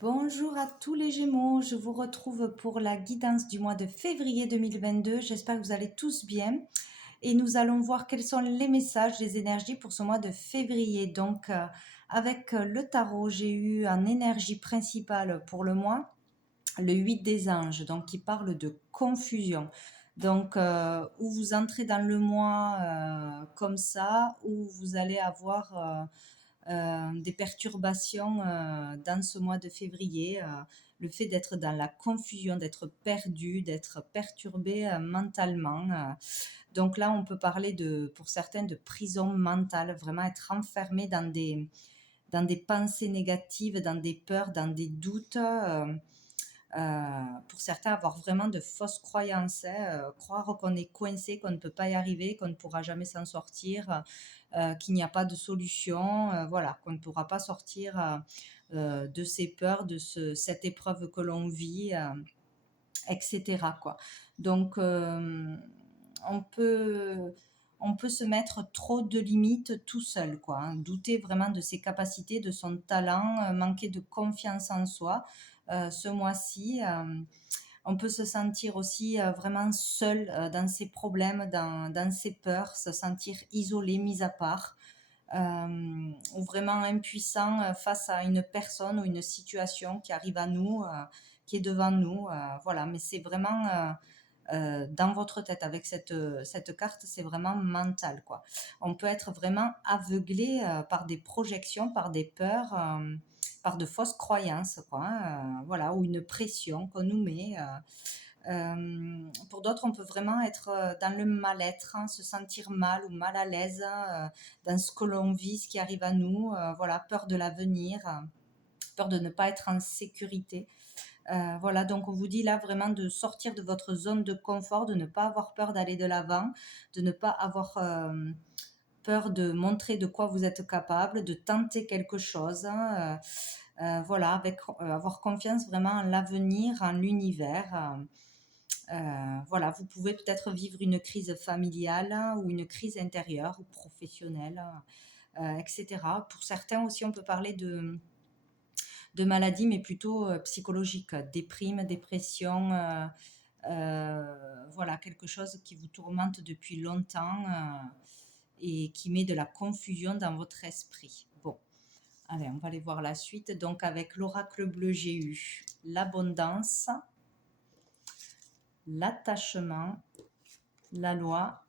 Bonjour à tous les Gémeaux, je vous retrouve pour la guidance du mois de février 2022. J'espère que vous allez tous bien et nous allons voir quels sont les messages, les énergies pour ce mois de février. Donc avec le tarot, j'ai eu en énergie principale pour le mois le 8 des anges, donc qui parle de confusion. Donc où vous entrez dans le mois comme ça, où vous allez avoir des perturbations dans ce mois de février, le fait d'être dans la confusion, d'être perdu, d'être perturbé mentalement. Donc là, on peut parler pour certains de prison mentale, vraiment être enfermé dans des pensées négatives, dans des peurs, dans des doutes. Pour certains, avoir vraiment de fausses croyances, hein, croire qu'on est coincé, qu'on ne peut pas y arriver, qu'on ne pourra jamais s'en sortir, qu'il n'y a pas de solution, voilà, qu'on ne pourra pas sortir de ces peurs, cette épreuve que l'on vit, etc., quoi. Donc, on peut, on peut se mettre trop de limites tout seul, quoi, hein. Douter vraiment de ses capacités, de son talent, manquer de confiance en soi. Ce mois-ci, on peut se sentir aussi vraiment seul dans ses problèmes, dans ses peurs, se sentir isolé, mis à part, ou vraiment impuissant face à une personne ou une situation qui arrive à nous, qui est devant nous. Voilà, mais c'est vraiment dans votre tête avec cette carte, c'est vraiment mental, quoi. On peut être vraiment aveuglé par des projections, par des peurs, par de fausses croyances, quoi, hein, voilà, ou une pression qu'on nous met. Pour d'autres, on peut vraiment être dans le mal-être, hein, se sentir mal ou mal à l'aise dans ce que l'on vit, ce qui arrive à nous, voilà, peur de l'avenir, peur de ne pas être en sécurité. Voilà, donc on vous dit là vraiment de sortir de votre zone de confort, de ne pas avoir peur d'aller de l'avant, de ne pas avoir peur de montrer de quoi vous êtes capable, de tenter quelque chose, hein, voilà, avoir confiance vraiment en l'avenir, en l'univers. Voilà, vous pouvez peut-être vivre une crise familiale ou une crise intérieure ou professionnelle, etc. Pour certains aussi, on peut parler de maladies, mais plutôt psychologiques, déprime, dépression, voilà, quelque chose qui vous tourmente depuis longtemps et qui met de la confusion dans votre esprit. Bon, allez, on va aller voir la suite. Donc, avec l'oracle bleu, j'ai eu l'abondance, l'attachement, la loi,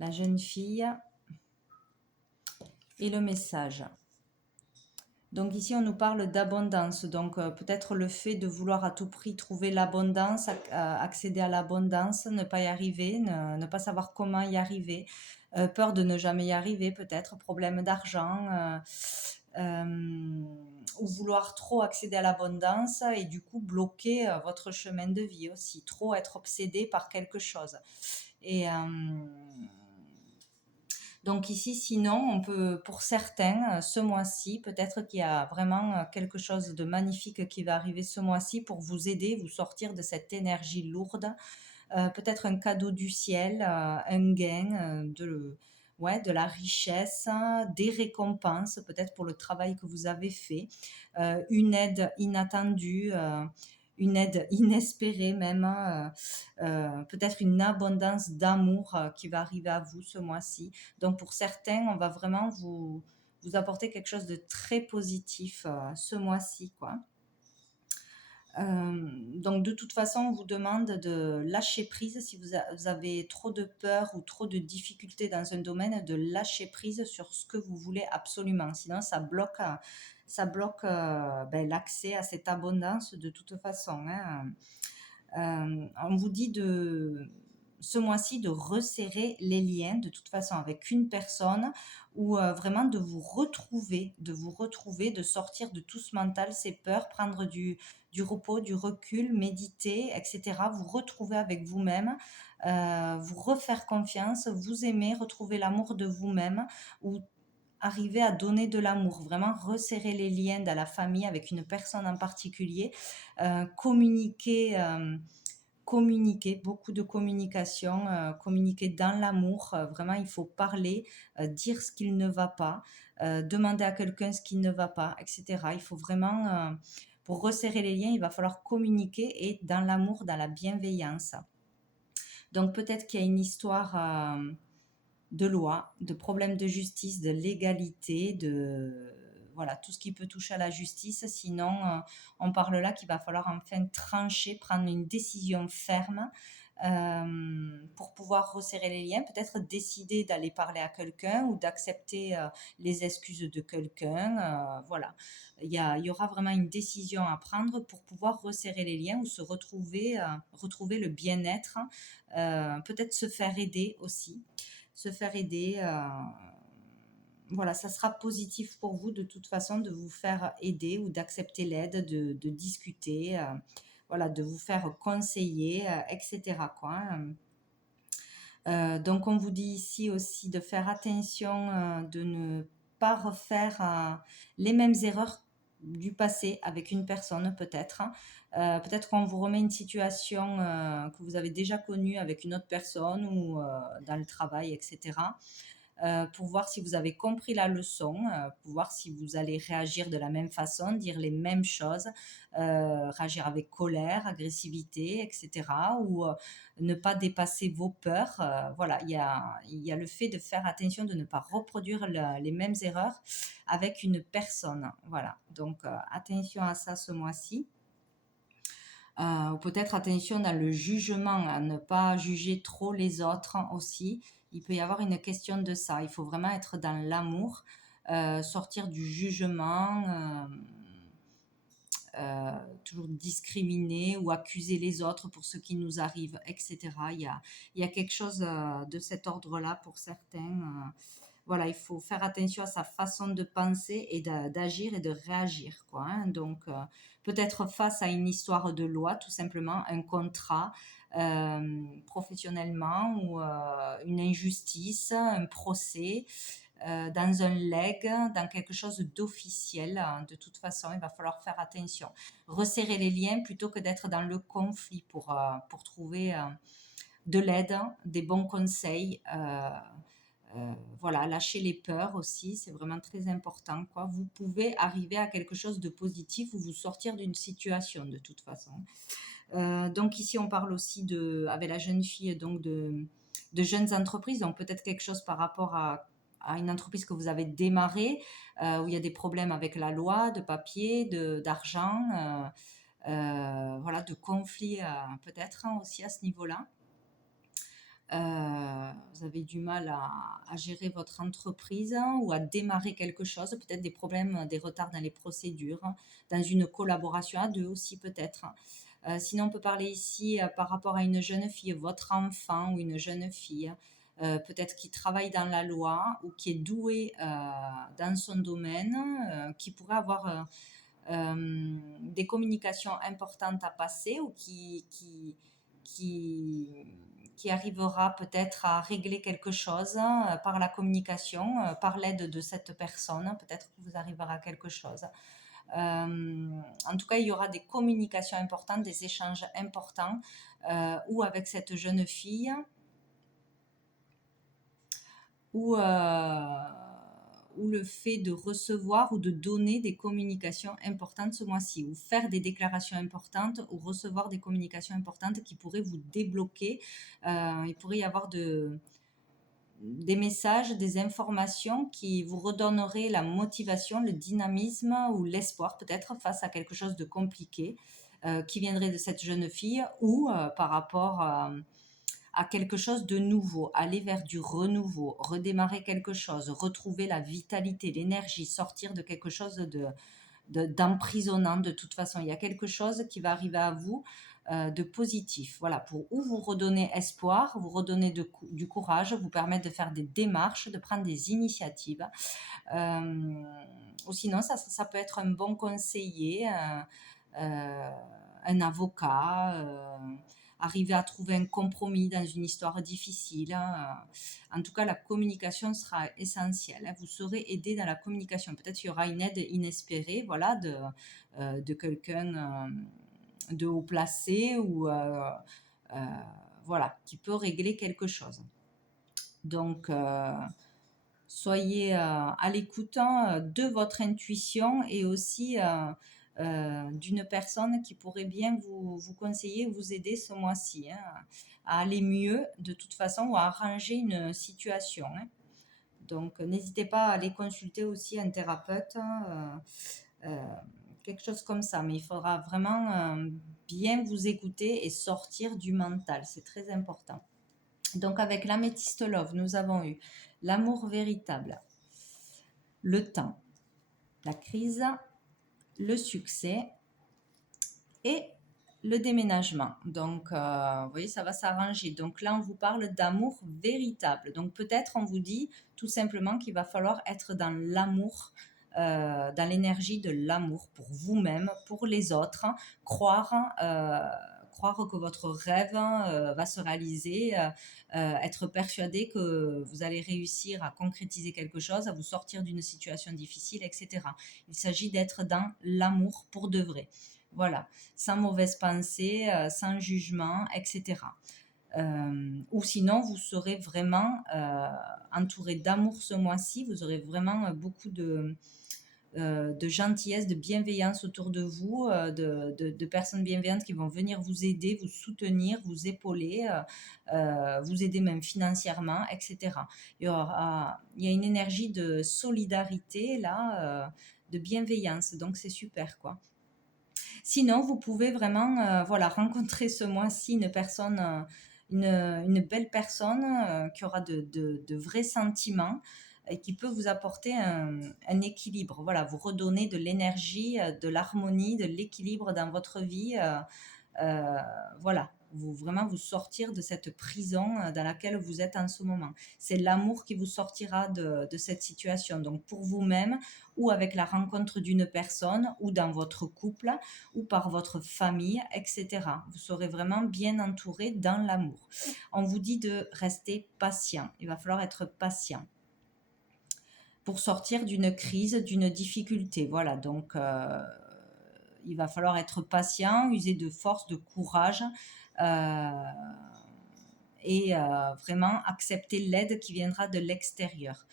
la jeune fille et le message. Donc ici, on nous parle d'abondance. Donc peut-être le fait de vouloir à tout prix trouver l'abondance, accéder à l'abondance, ne pas y arriver, ne pas savoir comment y arriver, peur de ne jamais y arriver, peut-être problème d'argent, ou vouloir trop accéder à l'abondance et du coup bloquer votre chemin de vie aussi, trop être obsédé par quelque chose. Et donc ici, sinon, on peut, pour certains, ce mois-ci, peut-être qu'il y a vraiment quelque chose de magnifique qui va arriver ce mois-ci pour vous aider, vous sortir de cette énergie lourde. Peut-être un cadeau du ciel, un gain, ouais, de la richesse, des récompenses, peut-être pour le travail que vous avez fait, une aide inattendue, une aide inespérée même, peut-être une abondance d'amour qui va arriver à vous ce mois-ci. Donc pour certains, on va vraiment vous apporter quelque chose de très positif ce mois-ci, quoi. Donc de toute façon, on vous demande de lâcher prise si vous avez trop de peur ou trop de difficultés dans un domaine, de lâcher prise sur ce que vous voulez absolument. Sinon, ça bloque ben, l'accès à cette abondance de toute façon, hein. On vous dit ce mois-ci de resserrer les liens de toute façon avec une personne ou vraiment de vous retrouver, de sortir de tout ce mental, ces peurs, prendre du repos, du recul, méditer, etc. Vous retrouver avec vous-même, vous refaire confiance, vous aimer, retrouver l'amour de vous-même ou arriver à donner de l'amour, vraiment resserrer les liens dans la famille avec une personne en particulier, communiquer communiquer, beaucoup de communication, communiquer dans l'amour. Vraiment, il faut parler, dire ce qu'il ne va pas, demander à quelqu'un ce qui ne va pas, etc. Il faut vraiment, pour resserrer les liens, il va falloir communiquer et dans l'amour, dans la bienveillance. Donc peut-être qu'il y a une histoire de loi, de problèmes de justice, de légalité, de voilà, tout ce qui peut toucher à la justice. Sinon, on parle là qu'il va falloir enfin trancher, prendre une décision ferme pour pouvoir resserrer les liens, peut-être décider d'aller parler à quelqu'un ou d'accepter les excuses de quelqu'un. Voilà, il y aura vraiment une décision à prendre pour pouvoir resserrer les liens ou se retrouver, retrouver le bien-être, peut-être se faire aider aussi, se faire aider. Voilà, ça sera positif pour vous de toute façon de vous faire aider ou d'accepter l'aide, de discuter, voilà, de vous faire conseiller, etc., quoi, hein. Donc on vous dit ici aussi de faire attention, de ne pas refaire les mêmes erreurs du passé avec une personne peut-être, hein. Peut-être qu'on vous remet une situation que vous avez déjà connue avec une autre personne ou dans le travail, etc. Pour voir si vous avez compris la leçon, pour voir si vous allez réagir de la même façon, dire les mêmes choses, réagir avec colère, agressivité, etc. Ou ne pas dépasser vos peurs. Voilà, il y a le fait de faire attention de ne pas reproduire les mêmes erreurs avec une personne. Voilà, donc attention à ça ce mois-ci. Ou peut-être attention dans le jugement, à ne pas juger trop les autres aussi. Il peut y avoir une question de ça. Il faut vraiment être dans l'amour, sortir du jugement, toujours discriminer ou accuser les autres pour ce qui nous arrive, etc. Il y a quelque chose de cet ordre-là pour certains. Voilà, il faut faire attention à sa façon de penser et d'agir et de réagir, quoi, hein. Donc, peut-être face à une histoire de loi, tout simplement, un contrat professionnellement ou une injustice, un procès, dans un leg, dans quelque chose d'officiel. De toute façon, il va falloir faire attention. Resserrer les liens plutôt que d'être dans le conflit pour trouver de l'aide, des bons conseils. Voilà, lâcher les peurs aussi, c'est vraiment très important, quoi. Vous pouvez arriver à quelque chose de positif ou vous sortir d'une situation de toute façon. Donc ici, on parle aussi avec la jeune fille, donc de jeunes entreprises, donc peut-être quelque chose par rapport à une entreprise que vous avez démarrée, où il y a des problèmes avec la loi, de papier, d'argent, voilà, de conflits peut-être, hein, aussi à ce niveau-là. Vous avez du mal à gérer votre entreprise, hein, ou à démarrer quelque chose, peut-être des problèmes, des retards dans les procédures, dans une collaboration à deux aussi peut-être. Sinon, on peut parler ici par rapport à une jeune fille, votre enfant ou une jeune fille, peut-être qui travaille dans la loi ou qui est douée dans son domaine, qui pourrait avoir des communications importantes à passer ou qui, qui arrivera peut-être à régler quelque chose par la communication, par l'aide de cette personne. Peut-être que vous arriverez à quelque chose. En tout cas, il y aura des communications importantes, des échanges importants, ou avec cette jeune fille, ou le fait de recevoir ou de donner des communications importantes ce mois-ci, ou faire des déclarations importantes, ou recevoir des communications importantes qui pourraient vous débloquer. Il pourrait y avoir des messages, des informations qui vous redonneraient la motivation, le dynamisme ou l'espoir peut-être face à quelque chose de compliqué qui viendrait de cette jeune fille ou par rapport à quelque chose de nouveau, aller vers du renouveau, redémarrer quelque chose, retrouver la vitalité, l'énergie, sortir de quelque chose d'emprisonnant. De toute façon, il y a quelque chose qui va arriver à vous de positif. Voilà, pour ou vous redonner espoir, vous redonner du courage, vous permettre de faire des démarches, de prendre des initiatives. Ou sinon, ça peut être un bon conseiller, un avocat, arriver à trouver un compromis dans une histoire difficile, hein. En tout cas, la communication sera essentielle, hein. Vous serez aidé dans la communication. Peut-être qu'il y aura une aide inespérée, voilà, de quelqu'un de haut placé ou voilà, qui peut régler quelque chose. Donc, soyez à l'écoute de votre intuition et aussi d'une personne qui pourrait bien vous conseiller, vous aider ce mois-ci à aller mieux de toute façon ou à arranger une situation. Donc, n'hésitez pas à aller consulter aussi un thérapeute, quelque chose comme ça. Mais il faudra vraiment bien vous écouter et sortir du mental. C'est très important. Donc, avec l'améthyste love, nous avons eu l'amour véritable, le temps, la crise, le succès et le déménagement. Donc, vous voyez, ça va s'arranger. Donc là, on vous parle d'amour véritable. Donc peut-être on vous dit tout simplement qu'il va falloir être dans l'amour, dans l'énergie de l'amour pour vous-même, pour les autres, croire, croire que votre rêve va se réaliser, être persuadé que vous allez réussir à concrétiser quelque chose, à vous sortir d'une situation difficile, etc. Il s'agit d'être dans l'amour pour de vrai. Voilà, sans mauvaise pensée, sans jugement, etc. Ou sinon, vous serez vraiment entouré d'amour ce mois-ci. Vous aurez vraiment beaucoup de gentillesse, de bienveillance autour de vous, de personnes bienveillantes qui vont venir vous aider, vous soutenir, vous épauler, vous aider même financièrement, etc. Il y a une énergie de solidarité là, de bienveillance, donc c'est super quoi. Sinon, vous pouvez vraiment voilà, rencontrer ce mois-ci une personne, une belle personne qui aura de vrais sentiments et qui peut vous apporter un équilibre. Voilà, vous redonner de l'énergie, de l'harmonie, de l'équilibre dans votre vie. Voilà, vraiment vous sortir de cette prison dans laquelle vous êtes en ce moment. C'est l'amour qui vous sortira de cette situation. Donc pour vous-même ou avec la rencontre d'une personne ou dans votre couple ou par votre famille, etc. Vous serez vraiment bien entouré dans l'amour. On vous dit de rester patient. Il va falloir être patient pour sortir d'une crise, d'une difficulté. Voilà, donc il va falloir être patient, user de force, de courage et vraiment accepter l'aide qui viendra de l'extérieur.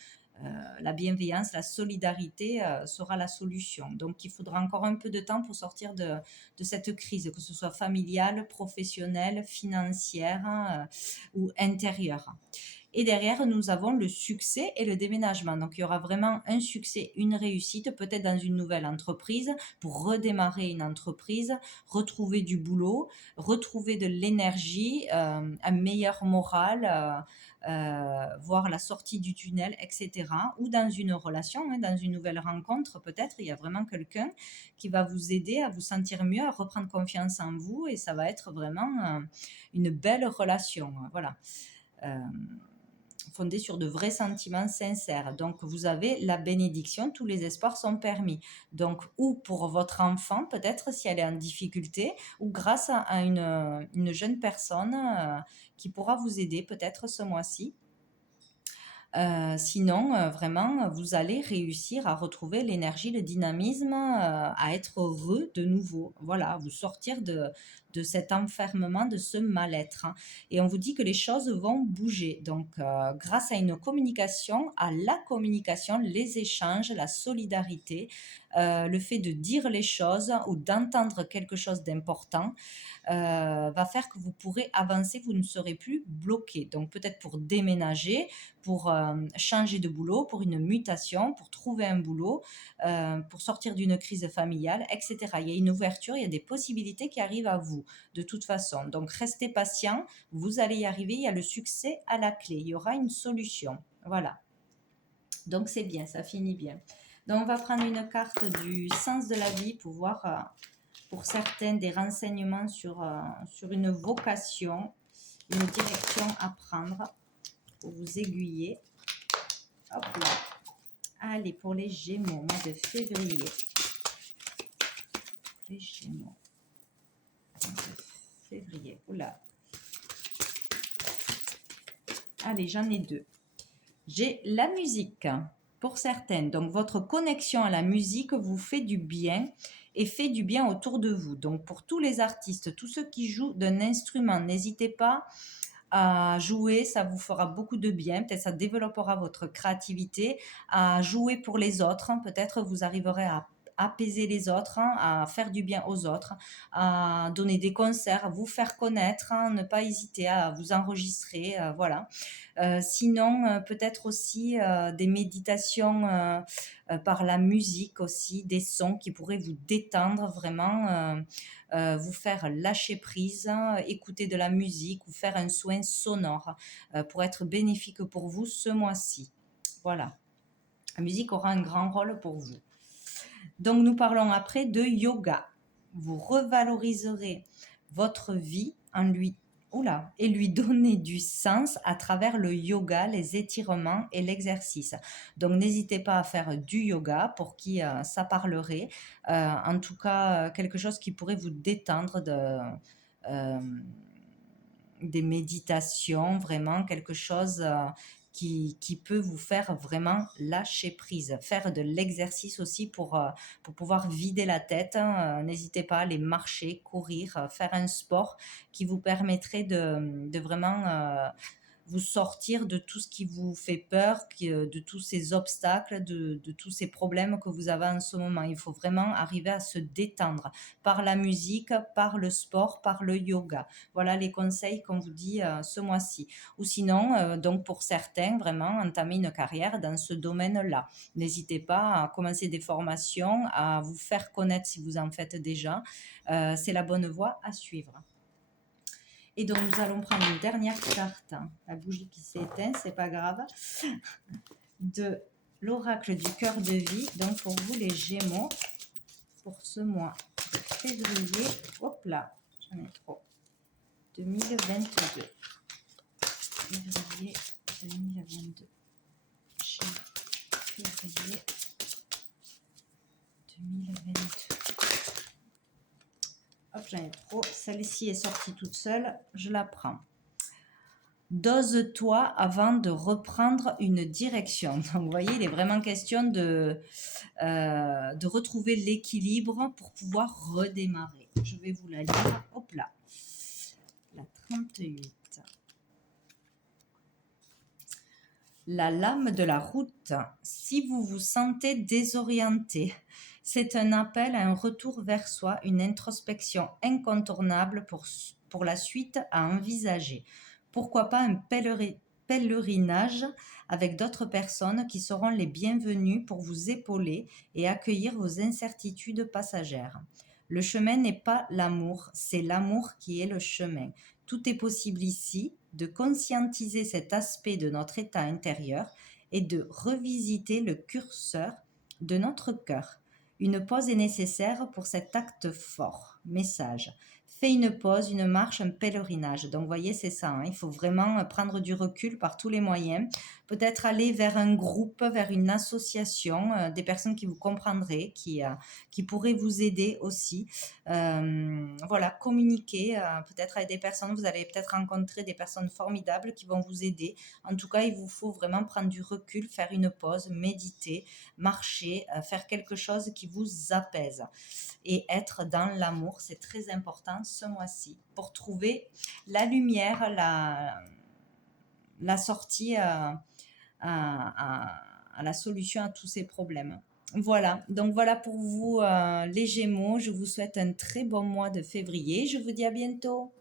La bienveillance, la solidarité sera la solution. Donc, il faudra encore un peu de temps pour sortir de cette crise, que ce soit familiale, professionnelle, financière ou intérieure. Et derrière, nous avons le succès et le déménagement. Donc, il y aura vraiment un succès, une réussite, peut-être dans une nouvelle entreprise, pour redémarrer une entreprise, retrouver du boulot, retrouver de l'énergie, un meilleur moral, voir la sortie du tunnel, etc. Ou dans une relation, dans une nouvelle rencontre, peut-être, il y a vraiment quelqu'un qui va vous aider à vous sentir mieux, à reprendre confiance en vous, et ça va être vraiment une belle relation. Voilà. Fondée sur de vrais sentiments sincères. Donc, vous avez la bénédiction, tous les espoirs sont permis. Donc, ou pour votre enfant, peut-être si elle est en difficulté, ou grâce à une jeune personne qui pourra vous aider peut-être ce mois-ci. Sinon, vraiment, vous allez réussir à retrouver l'énergie, le dynamisme, à être heureux de nouveau. Voilà, vous sortir de cet enfermement, de ce mal-être. Et on vous dit que les choses vont bouger. Donc, grâce à une communication, à la communication, les échanges, la solidarité, le fait de dire les choses ou d'entendre quelque chose d'important, va faire que vous pourrez avancer, vous ne serez plus bloqué. Donc peut-être pour déménager, pour changer de boulot, pour une mutation, pour trouver un boulot, pour sortir d'une crise familiale, etc. Il y a une ouverture, il y a des possibilités qui arrivent à vous de toute façon. Donc restez patient, vous allez y arriver, il y a le succès à la clé, il y aura une solution. Voilà. Donc c'est bien, ça finit bien. Donc on va prendre une carte du sens de la vie pour voir pour certains des renseignements sur une vocation, une direction à prendre pour vous aiguiller. Hop là. Allez, pour les Gémeaux, mois de février. Les Gémeaux. Mois de février. Oula. Allez, j'en ai deux. J'ai la musique pour certaines. Donc, votre connexion à la musique vous fait du bien et fait du bien autour de vous. Donc pour tous les artistes, tous ceux qui jouent d'un instrument, n'hésitez pas à jouer, ça vous fera beaucoup de bien, peut-être ça développera votre créativité, à jouer pour les autres, hein. Peut-être vous arriverez à apaiser les autres, hein, à faire du bien aux autres, à donner des concerts, à vous faire connaître, hein, ne pas hésiter à vous enregistrer, voilà. Sinon, peut-être aussi des méditations par la musique aussi, des sons qui pourraient vous détendre vraiment, vous faire lâcher prise, hein, écouter de la musique ou faire un soin sonore pour être bénéfique pour vous ce mois-ci. Voilà, la musique aura un grand rôle pour vous. Donc nous parlons après de yoga. Vous revaloriserez votre vie en lui et lui donner du sens à travers le yoga, les étirements et l'exercice. Donc n'hésitez pas à faire du yoga pour qui ça parlerait. En tout cas, quelque chose qui pourrait vous détendre euh, des méditations, vraiment quelque chose qui peut vous faire vraiment lâcher prise. Faire de l'exercice aussi pour pouvoir vider la tête, hein. N'hésitez pas à aller marcher, courir, faire un sport qui vous permettrait de vraiment vous sortir de tout ce qui vous fait peur, de tous ces obstacles, de tous ces problèmes que vous avez en ce moment. Il faut vraiment arriver à se détendre par la musique, par le sport, par le yoga. Voilà les conseils qu'on vous dit ce mois-ci. Ou sinon, donc pour certains, vraiment entamer une carrière dans ce domaine-là. N'hésitez pas à commencer des formations, à vous faire connaître si vous en faites déjà. C'est la bonne voie à suivre. Et donc, nous allons prendre une dernière carte, la bougie qui s'est éteinte, c'est pas grave, de l'oracle du cœur de vie. Donc, pour vous, les Gémeaux, pour ce mois de février, hop là, j'en ai trop, 2022. Février 2022. Février 2022. Hop, j'en ai trop. Celle-ci est sortie toute seule, je la prends. Dose-toi avant de reprendre une direction. Donc, vous voyez, il est vraiment question de retrouver l'équilibre pour pouvoir redémarrer. Je vais vous la lire. Hop là. La 38. La lame de la route. Si vous vous sentez désorienté, c'est un appel à un retour vers soi, une introspection incontournable pour la suite à envisager. Pourquoi pas un pèlerinage avec d'autres personnes qui seront les bienvenues pour vous épauler et accueillir vos incertitudes passagères. Le chemin n'est pas l'amour, c'est l'amour qui est le chemin. Tout est possible ici, de conscientiser cet aspect de notre état intérieur et de revisiter le curseur de notre cœur. Une pause est nécessaire pour cet acte fort. Message. Fais une pause, une marche, un pèlerinage. Donc, vous voyez, c'est ça, hein. Il faut vraiment prendre du recul par tous les moyens. Peut-être aller vers un groupe, vers une association, des personnes qui vous comprendraient, qui pourraient vous aider aussi. Voilà, communiquer peut-être avec des personnes. Vous allez peut-être rencontrer des personnes formidables qui vont vous aider. En tout cas, il vous faut vraiment prendre du recul, faire une pause, méditer, marcher, faire quelque chose qui vous apaise. Et être dans l'amour, c'est très important ce mois-ci pour trouver la lumière, la sortie à la solution à tous ces problèmes. Voilà, donc voilà pour vous les Gémeaux. Je vous souhaite un très bon mois de février. Je vous dis à bientôt.